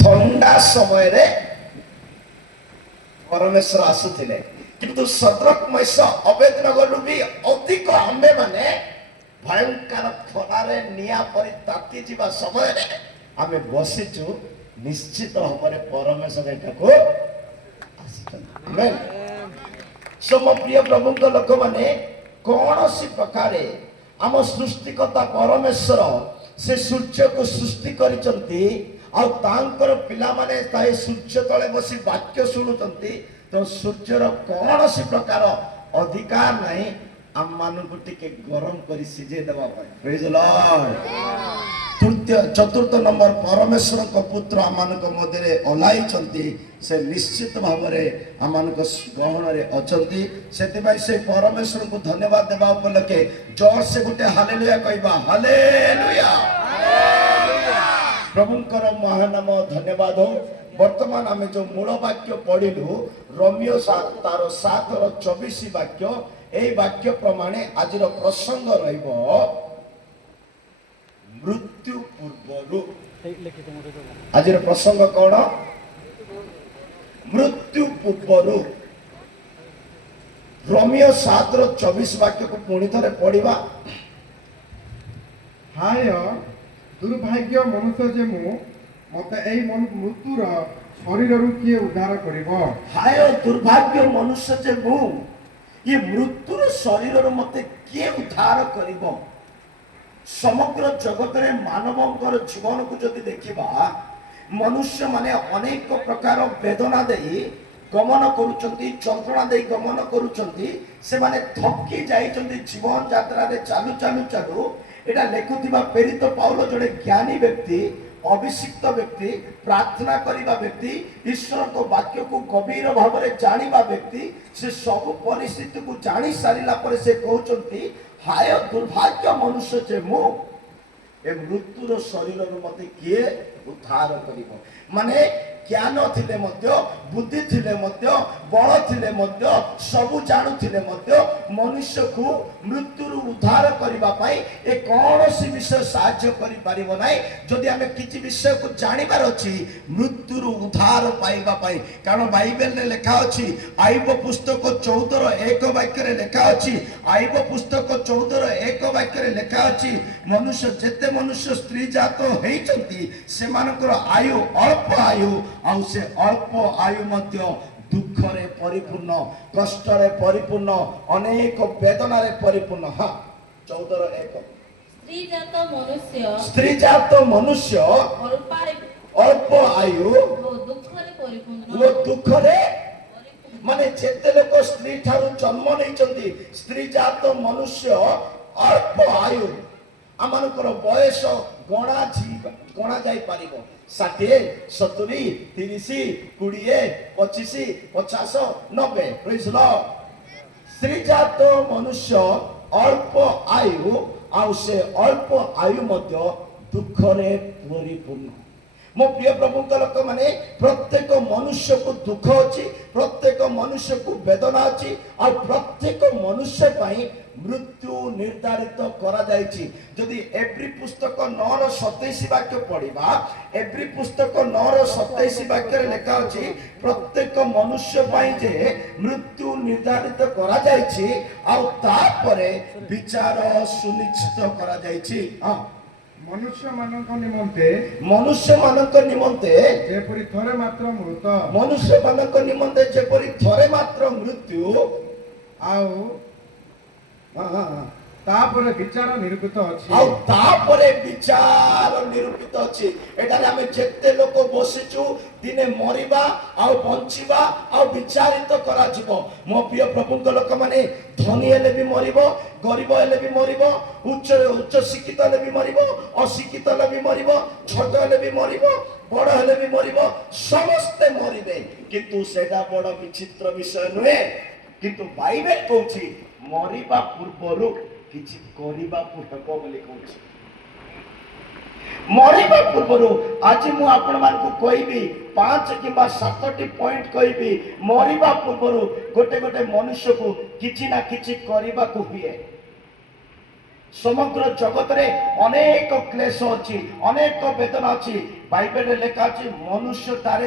थंडा समय रे परमेश्वर आसुथिले किंतु सदरक मैस अबेदनगर भी अधिक आम्बे माने भयंकर खरारे निया परि ताती जीवा समय रे आमे बसिचु निश्चित भाବରେ परमेश्वर एटाको आसितन आमेन। सम प्रिय प्रभुଙ୍କ लोक माने कौनसी प्रकारे आम सृष्टिकर्ता परमेश्वर से सूर्य को सृष्टि करिसंती आ तांकर पिला माने ताई सूर्य तले बसी वाक्य शुणुचंती तो सूर्यर कौनसी प्रकार अधिकार नहीं आम मानू टिके गरम करी सिझे देवा प्रेज द लॉर्ड। तृतीय चतुर्थ नंबर परमेश्वर को पुत्र आम मध्य ओह्लैंती से निश्चित भाव में आम गहन अच्छी से परमेश्वर को धन्यवाद देवा उपलक्षे जोर से गोटे हालेलुया कहबा हालेलुया प्रभुंकर महानाम धन्यवाद हो। वर्तमान आम जो मूल वाक्य पढ़िलु रोमियो तार 7:24 वाक्य यही वाक्य प्रमाणे आज प्रसंग रहिबो मृत्यु पूर्वरु। आज प्रसंग कौन मृत्यु पूर्वरु रोमियो 7:24 वाक्य को पुणी थे पढ़ा। हाय दुर्भाग्य मनुष्य जे मु मते एई मृत्युर शरीर किए उद्धार करिवो। हाय दुर्भाग्य मनुष्य जे मु ये मृत्युर शरीर मते किए उद्धार करिवो। समग्र जगत रे मानवंकर जीवन को जदि देखिबा मनुष्य माने अनेक प्रकार वेदना देई गमन करुचंती चंत्रणा देई गमन करुचंती से माने थकी जाइचंती जीवन यात्रा रे चालू चालू चालू एटा लेखुथिबा प्रेरित पाउल जड़े ज्ञानी व्यक्ति अभिषिक्त व्यक्ति प्रार्थना करिबा व्यक्ति ईश्वर को वाक्य को गभीर भाव में जानिबा व्यक्ति से सब परिस्थिति को जानी सारिला पर से कहउचंती हाय दुर्भाग्य मनुष्य जे मु ए मृत्युर शरीर मते किए उद्धार करिवो। माने ज्ञान थिले मध्य बुद्धि थिले मध्य बल थिले मध्य सबु जानु थिले मध्य मनुष्य को मृत्युर उद्धार करिबा पाई ए कोनोसी विषय साहाय्य करि परिबो नाही जदि आमे किछि विषय को जानिबार अछि मृत्युर उद्धार पाइबा पाई। कारण बाइबल रे लेखा अछि आईब पुस्तक 14:1 वाक्य रे लेखा अछि आईब पुस्तक 14:1 वाक्य रे लेखा अछि मनुष्य जेते मनुष्य स्त्री जात हेइचंती से मानकर आयु अल्प आयु आउ से अल्प आयु मध्य दुख रे परिपूर्ण कष्ट रे परिपूर्ण अनेक वेदना रे परिपूर्ण। हाँ 14:1 स्त्री जात मनुष्य अल्प आयु वो दुख रे माने जेते लोक स्त्री ठारू जन्म नहीं स्त्री जात मनुष्य अल्प आयु आमनकर बयस गणा जाई पारिबो 60 70 30 20 25 50 90 प्रेज लॉर्ड। स्त्री जात मनुष्य अल्प आयु आउ से अल्प आयु मध्य दुख रे परिपूर्ण। मो प्रिय प्रभु लोक माने प्रत्येक मनुष्य को दुख अच्छी प्रत्येक मनुष्य को वेदना अच्छी और प्रत्येक मनुष्य पाई मृत्यु निर्धारित करा जायछि। जदि एवरी पुस्तक 9:27 वाक्य पढ़िबा एवरी पुस्तक 9:27 वाक्य रे लेखा अछि प्रत्येक मनुष्य पाई जे मृत्यु निर्धारित करा जायछि आ तापरे विचार सुनिश्चित करा जायछि। हां मनुष्य मानक निमंते जेपरि थरे मात्र मृत मनुष्य मानक निमंते जेपरि थरे मात्र मृत्यु आउ तापरे विचार निरूपित अछि आउ तापरे विचार निरूपित अछि। एटारे हमें जेते लोक बसिचु दिने मरिबा आउ बंचिबा आउ विचारित करा जिवो। मो प्रिय प्रभुक लोक माने धनी हेले भी मरिबो गरीब हेले भी मरिबो उच्च शिक्षित हेले भी मरिबो अशिक्षित हेले भी मरिबो छोट हेले भी मरिबो बड़ हेले भी मरिबो समस्ते मरिबे किंतु सेटा बड़ विचित्र विषय नुहे। किंतु बाइबल कहूछि मरिबा पूर्वरु किछि करिबा हेबो बोली कहूछि। मरिबा पूर्वरु आज मु आपण मानकु कहबी 5 किबा 7टी पॉइंट कहबी मरिबा पूर्वरु गोटे गोटे मनुष्य को किछि ना किछि करिबा को हुए। সমগ্র জগତରେ ଅନେକ କ୍ଲେଶ ଅଛି, ଅନେକ ବେଦନା ଅଛି। ବାଇବେଲରେ ଲେଖା ଅଛି ମନୁଷ୍ୟ ତାର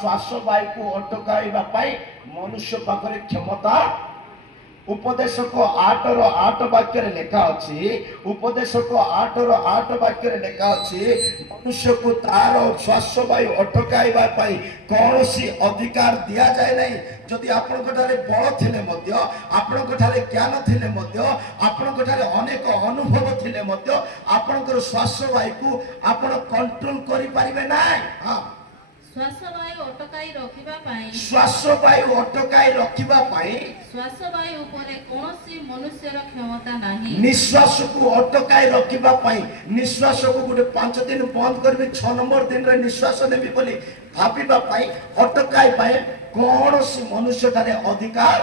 ଶ୍ୱାସ ବାୟୁକୁ ଅଟକାଇବା ପାଇଁ ମନୁଷ୍ୟ ପାଖରେ କ୍ଷମତା। ଉପଦେଶକ 8:8 ବାକ୍ୟରେ ଲେଖା ଅଛି, ଉପଦେଶକ 8:8 ବାକ୍ୟରେ ଲେଖା ଅଛି ମନୁଷ୍ୟକୁ ତାର ଶ୍ୱାସ ବାୟୁ ଅଟକାଇବା ପାଇଁ କୌଣସି ଅଧିକାର ଦିଆଯାଏ ନାହିଁ। ଯଦି ଆପଣଙ୍କ ଠାରେ ବଳ ଥିଲେ ମଧ୍ୟ, ଆପଣଙ୍କ ଠାରେ ଜ୍ଞାନ ଥିଲେ ମଧ୍ୟ, ଆପଣଙ୍କ ଠାରେ ଅନେକ ଅନୁଭବ ଥିଲେ ମଧ୍ୟ ଆପଣଙ୍କର ଶ୍ୱାସ ବାୟୁକୁ ଆପଣ କଣ୍ଟ୍ରୋଲ କରିପାରିବେ ନାହିଁ। ଶ୍ୱାସ ବାୟୁ ଅଟକାଇ ରଖିବା ପାଇଁ ଶ୍ୱାସ ବାୟୁ ଅଟକାଇ ରଖିବା ପାଇଁ ଶ୍ୱାସ ବାୟୁ ଉପରେ କୌଣସି ମନୁଷ୍ୟର କ୍ଷମତା ନାହିଁ। ନିଶ୍ୱାସକୁ ଅଟକାଇ ରଖିବା ପାଇଁ, ନିଶ୍ୱାସକୁ ଗୋଟେ 5 ଦିନ ବନ୍ଦ କରିବି 6 ନମ୍ବର ଦିନରେ ନିଶ୍ୱାସ ନେବି ବୋଲି ଭାବିବା ପାଇଁ, ଅଟକାଇ ପାଇଁ କୌଣସି ମନୁଷ୍ୟଠାରେ ଅଧିକାର।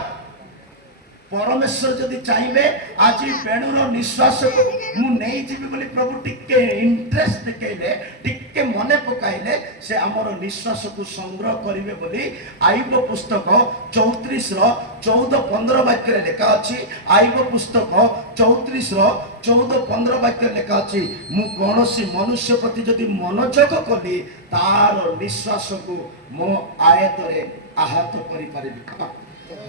ପରମେଶ୍ୱର ଯଦି ଚାହିଁବେ ଆଜି ବେଣୁର ନିଶ୍ୱାସକୁ ମୁଁ ନେଇଯିବି ବୋଲି ପ୍ରଭୁ ଟିକେ ଇଣ୍ଟରେଷ୍ଟ ଦେଖେଇଲେ, ଟିକେ ମନେ ପକାଇଲେ ସେ ଆମର ନିଶ୍ୱାସକୁ ସଂଗ୍ରହ କରିବେ ବୋଲି ଆଇବ ପୁସ୍ତକ 34:14-15 ବାକ୍ୟରେ ଲେଖା ଅଛି। ଆଇବ ପୁସ୍ତକ 34:14-15 ବାକ୍ୟରେ ଲେଖା ଅଛି ମୁଁ କୌଣସି ମନୁଷ୍ୟ ପ୍ରତି ଯଦି ମନୋଯୋଗ କଲି ତାର ନିଶ୍ୱାସକୁ ମୋ ଆୟତରେ ଆହତ କରିପାରିବି।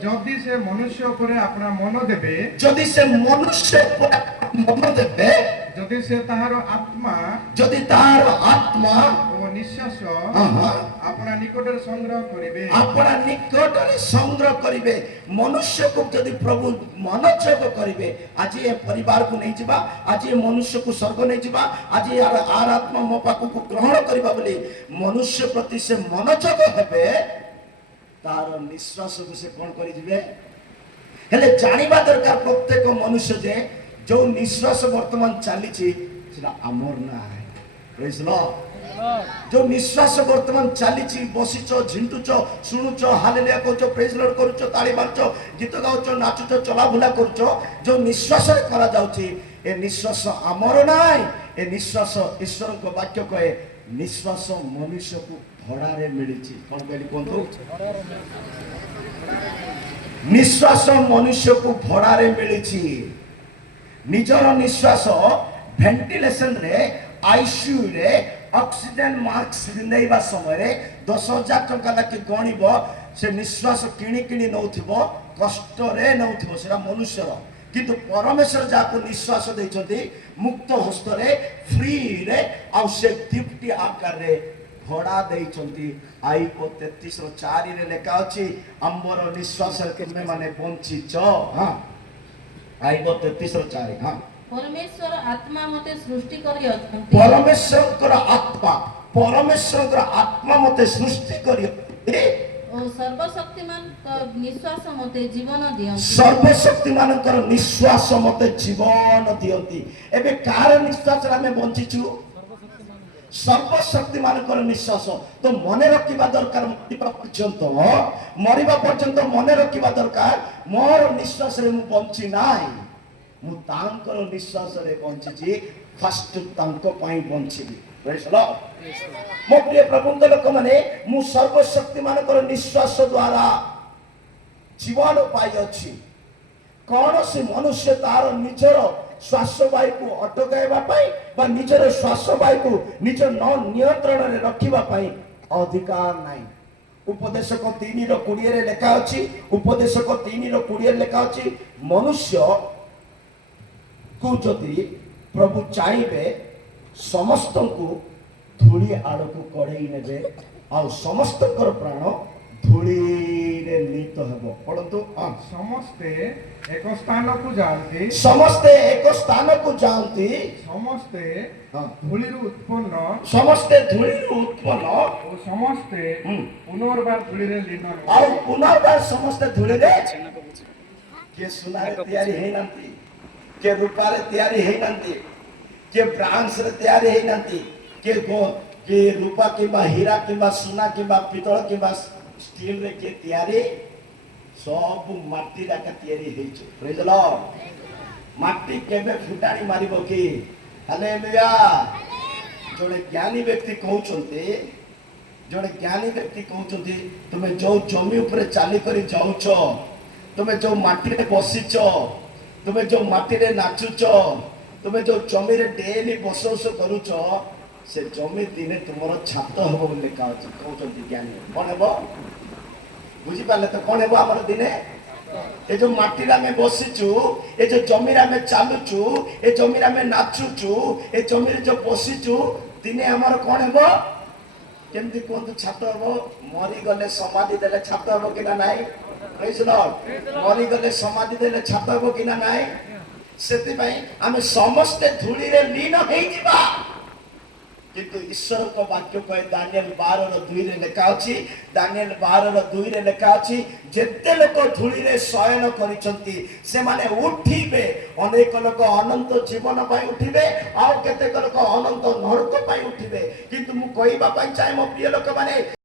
ଯଦି ସେ ମନୁଷ୍ୟ ଉପରେ ଆପଣ ମନ ଦେବେ, ଯଦି ସେ ମନୁଷ୍ୟ ଉପରେ ମନ ଦେବେ, ଯଦି ସେ ତାହାର ଆତ୍ମା ଯଦି ତାହାର ଆତ୍ମା ଓ ନିଶ୍ୱାସ ହଁ, ଆପଣ ନିକଟରେ ସଂଗ୍ରହ କରିବେ, ଆପଣ ନିକଟରେ ସଂଗ୍ରହ କରିବେ। ମନୁଷ୍ୟକୁ ଯଦି ପ୍ରଭୁ ମନୋଯୋଗ କରିବେ, ଆଜି ଏ ପରିବାରକୁ ନେଇଯିବା, ଆଜି ଏ ମନୁଷ୍ୟକୁ ସ୍ୱର୍ଗ ନେଇଯିବା, ଆଜି ଆର ଆତ୍ମା ମୋ ପାଖକୁ ଗ୍ରହଣ କରିବା ବୋଲି ମନୁଷ୍ୟ ପ୍ରତି ସେ ମନୋଯୋଗ ହେବେ, ତାର ନିଶ୍ୱାସକୁ ସେ କଣ କରିଯିବେ। ହେଲେ ଜାଣିବା ଦରକାର ପ୍ରତ୍ୟେକ ମନୁଷ୍ୟ ଯେ ଯୋଉ ନିଶ୍ୱାସ ବର୍ତ୍ତମାନ ଚାଲିଛି ସେଟା ଆମର ନାହିଁ। ପ୍ରେଜ୍ ଲର୍ଡ। ଯୋଉ ନିଶ୍ୱାସ ବର୍ତ୍ତମାନ ଚାଲିଛି, ବସିଛ, ଝିଣ୍ଟୁଛ, ଶୁଣୁଛ, ହାଲେଲୁୟା କରୁଛ, ପ୍ରେଜ୍ ଲର୍ଡ କରୁଛ, ତାଳି ମାରୁଛ, ଗୀତ ଗାଉଛ, ନାଚୁଛ, ଚଲାବୁଲା କରୁଛ, ଯୋଉ ନିଶ୍ୱାସରେ କରାଯାଉଛି ଏ ନିଶ୍ୱାସ ଆମର ନାହିଁ। ଏ ନିଶ୍ୱାସ ଈଶ୍ୱରଙ୍କ ବାକ୍ୟ କହେ ନିଶ୍ୱାସ ମନୁଷ୍ୟକୁ ଭଡ଼ାରେ ମିଳିଛି। କଣ କହିଲି କୁହନ୍ତୁ? ନିଶ୍ୱାସ ମନୁଷ୍ୟକୁ ଭଡ଼ାରେ ମିଳିଛି। ନିଜର ନିଶ୍ୱାସ ଭେଣ୍ଟିଲେସନରେ, ଆଇସିୟୁରେ ଅକ୍ସିଜେନ ମାସ୍କ ପିନ୍ଧେଇବା ସମୟରେ 10,000 ଟଙ୍କା ଲେଖି ଗଣିବ। ସେ ନିଶ୍ୱାସ କିଣି ନେଉଥିବ, କଷ୍ଟରେ ନେଉଥିବ, ସେଟା ମନୁଷ୍ୟର। କିନ୍ତୁ ପରମେଶ୍ୱର ଯାହାକୁ ନିଶ୍ୱାସ ଦେଇଛନ୍ତି ମୁକ୍ତ ହସ୍ତରେ, ଫ୍ରିରେ, ଆଉ ସେ ଗିଫ୍ଟ ଆକାରରେ ଭଡ଼ା ଦେଇଛନ୍ତି। ଆଇବ 33:4ରେ ଲେଖା ଅଛି ଆମ୍ବର ନିଶ୍ୱାସରେ ତୁମେ ମାନେ ବଞ୍ଚିଛ। ଆଇବ 33:4। ପରମେଶ୍ୱର ଆତ୍ମା ମତେ ସୃଷ୍ଟି କରିଅଛନ୍ତି। ପରମେଶ୍ୱରଙ୍କର ଆତ୍ମା ମତେ ସୃଷ୍ଟି କରିଅଛନ୍ତି ଓ ସର୍ବଶକ୍ତିମାନଙ୍କ ନିଶ୍ୱାସ ମତେ ଜୀବନ ଦିଅନ୍ତି। ସର୍ବଶକ୍ତିମାନଙ୍କର ନିଶ୍ୱାସ ମତେ ଜୀବନ ଦିଅନ୍ତି। ଏବେ କାହାର ନିଶ୍ୱାସରେ ଆମେ ବଞ୍ଚିଛୁ? ସର୍ବଶକ୍ତିମାନଙ୍କର ନିଶ୍ୱାସ। ତ ମନେ ରଖିବା ଦରକାର, ମରିବା ପର୍ଯ୍ୟନ୍ତ ମନେ ରଖିବା ଦରକାର ମୋର ନିଶ୍ୱାସରେ ମୁଁ ବଞ୍ଚି ନାହିଁ, ମୁଁ ତାଙ୍କର ନିଶ୍ୱାସରେ ବଞ୍ଚିଛି। ଫାଷ୍ଟ ତାଙ୍କ ପାଇଁ ବଞ୍ଚିବି। ମୋ ପ୍ରିୟ ପ୍ରଭୁଙ୍କ ଲୋକମାନେ, ମୁଁ ସର୍ବଶକ୍ତିମାନଙ୍କର ନିଶ୍ୱାସ ଦ୍ୱାରା ଜୀବନ ପାଇଅଛି। କୌଣସି ମନୁଷ୍ୟ ତାର ନିଜର ଶ୍ୱାସ ବାୟୁକୁ ଅଟକାଇବା ପାଇଁ ବା ନିଜର ଶ୍ୱାସ ବାୟୁକୁ ନିଜ ନିୟନ୍ତ୍ରଣରେ ରଖିବା ପାଇଁ ଅଧିକାର ନାହିଁ। ଉପଦେଶକ 3:20ରେ ଲେଖା ଅଛି, ଉପଦେଶକ 3:20ରେ ଲେଖା ଅଛି ମନୁଷ୍ୟକୁ ଯଦି ପ୍ରଭୁ ଚାହିଁବେ ସମସ୍ତଙ୍କୁ ଧୂଳି ଆଡ଼କୁ କଢ଼େଇ ନେବେ, ଆଉ ସମସ୍ତଙ୍କର ପ୍ରାଣ ଧୂଳିରେ ଲିପ୍ତ ହେବ। ପଢ଼ନ୍ତୁ। ସମସ୍ତେ ଏକ ସ୍ଥାନକୁ ଯାଆନ୍ତି, ସମସ୍ତେ ଏକ ସ୍ଥାନକୁ ଯାଆନ୍ତି, ସମସ୍ତେ ଧୂଳିରୁ ଉତ୍ପନ୍ନ, ସମସ୍ତେ ଧୂଳିରୁ ଉତ୍ପନ୍ନ, ଓ ସମସ୍ତେ ପୁନର୍ବାର ଧୂଳିରେ ଲୀନ ହେବେ। ଆଉ ପୁନର୍ବାର ସମସ୍ତେ ଧୂଳିରେ। କିଏ ସୁନାରେ ତିଆରି ହେଇନାହାନ୍ତି, କିଏ ରୂପାରେ ତିଆରି ହେଇନାହାନ୍ତି, କିଏ ବ୍ରାଂଶରେ ତିଆରି ହେଇନାହାନ୍ତି, କିଏ ରୂପା କିମ୍ବା ହୀରା କିମ୍ବା ସୁନା କିମ୍ବା ପିତ୍ତଳ କିମ୍ବା ଷ୍ଟିଲରେ କିଏ ତିଆରି, ସବୁ ମାଟି ଯାକ ତିଆରି ହେଇଛି। ପ୍ରେଜ୍ ଦ ଲର୍ଡ। ମାଟି କେବେ ଫୁଟାଣି ମାରିବ କି? ହାଲେଲୁୟା। ଜଣେ ଜ୍ଞାନୀ ବ୍ୟକ୍ତି କହୁଛନ୍ତି ତୁମେ ଯୋଉ ଜମି ଉପରେ ଚାଲିକରି ଯାଉଛ, ତୁମେ ଯୋଉ ମାଟିରେ ବସିଛ, ତୁମେ ଯୋଉ ମାଟିରେ ନାଚୁଛ, ତୁମେ ଯୋଉ ଜମିରେ ଡେଲି ବସବାସ କରୁଛ ସେ ଜମି ଦିନେ ତୁମର ଛାତ ହବ ବୋଲି ଲେଖା ଅଛି କହୁଛନ୍ତି ଜ୍ଞାନୀ। କଣ ହେବ ବୁଝିପାରିଲେ ତ? କଣ ହେବ ଆମର ଦିନେ? ଏ ଯୋଉ ମାଟିରେ ଆମେ ବସିଛୁ, ଏ ଯୋଉ ଜମିରେ ଆମେ ଚାଲୁଛୁ, ଏ ଜମିରେ ଆମେ ନାଚୁଛୁ, ଏ ଜମିରେ ଯୋଉ ବସିଛୁ, ଦିନେ ଆମର କଣ ହେବ? କେମିତି କୁହନ୍ତୁ ଛାତ ହବ? ମରିଗଲେ ସମାଧି ଦେଲେ ଛାତ ହବ କି ନା ନାହିଁ? Praise the Lord। ମରିଗଲେ ସମାଧି ଦେଲେ ଛାତ ହବ କି ନା ନାହିଁ? ସେଥିପାଇଁ ଆମେ ସମସ୍ତେ ଧୂଳିରେ ଲୀନ ହେଇଯିବା। କିନ୍ତୁ ଈଶ୍ୱରଙ୍କ ବାକ୍ୟ କହେ ଦାନିଏଲ 12:2 ଲେଖା ଅଛି, ଦାନିଏଲ 12:2 ଲେଖା ଅଛି, ଯେତେ ଲୋକ ଧୂଳିରେ ଶୟନ କରିଛନ୍ତି ସେମାନେ ଉଠିବେ। ଅନେକ ଲୋକ ଅନନ୍ତ ଜୀବନ ପାଇଁ ଉଠିବେ, ଆଉ କେତେକ ଲୋକ ଅନନ୍ତ ନରକ ପାଇଁ ଉଠିବେ। କିନ୍ତୁ ମୁଁ କହିବା ପାଇଁ ଚାହେଁ ମୋ ପ୍ରିୟ ଲୋକମାନେ,